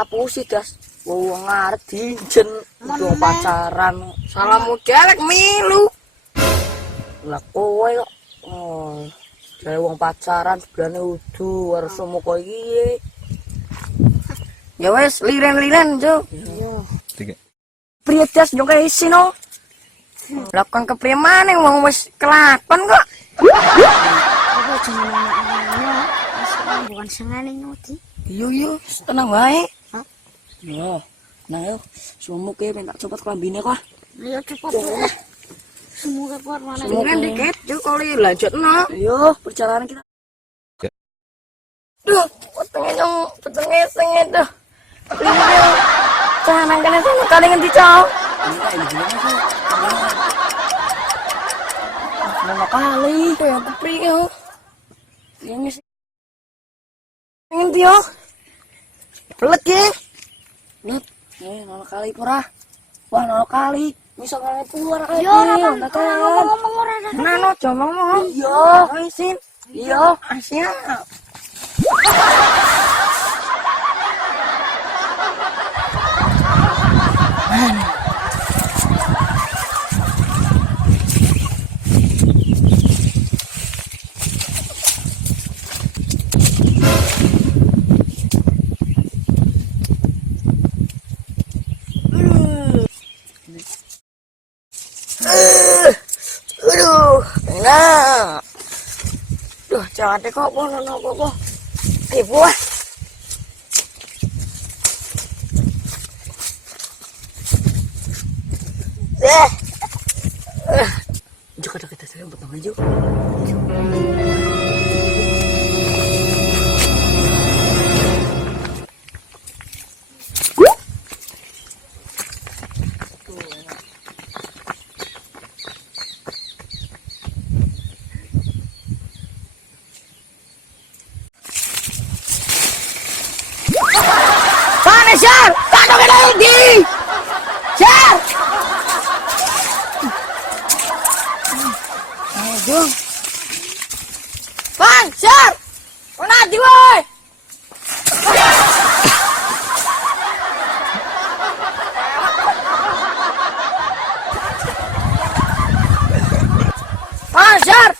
ngapusi das. Wong ngarep dinjen udah pacaran. Salamu delek milu. Lah kowe kok jare wong pacaran sebelane udu harus somo kowe iki. Ya wes liren-liren jo. Iya. Priye das yo kaya isino. Lakon kepriye maneh wong wis kelakon kok. Apa jenenge anaknya? Bukan sengane nyuti. Iya, tenang wae. Yo, nah yo, sumu ke minta cepet kelambine kok. Ayo cepet. Semoga kuat mana. Mungkin dikit jo kali lanjutno. Yo, perjalanan kita. Duh, petenge sengit dah. Iya. Jangan kene sing kali ngendi cok. Lama kali. Ya kepriye yo. Yang ngendi yo. Pelet ki. Lut, lama kali pura. Wah, lama kali. Bisa ngene puar kali. Yo, ngomong ora. Nano aja ngomong. Iya. Isin. Iya. Asia. Aduh, enak. Duh, jangan deh kok, nono. Buah. Juk ada kita saya potong aja. Mana Syar? Kado kena lagi. Syar. Aduh. Bang, Syar. Mana di woi? Bang, Syar.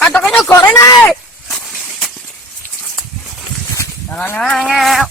Kado kena goreng nih. Jangan ngangep.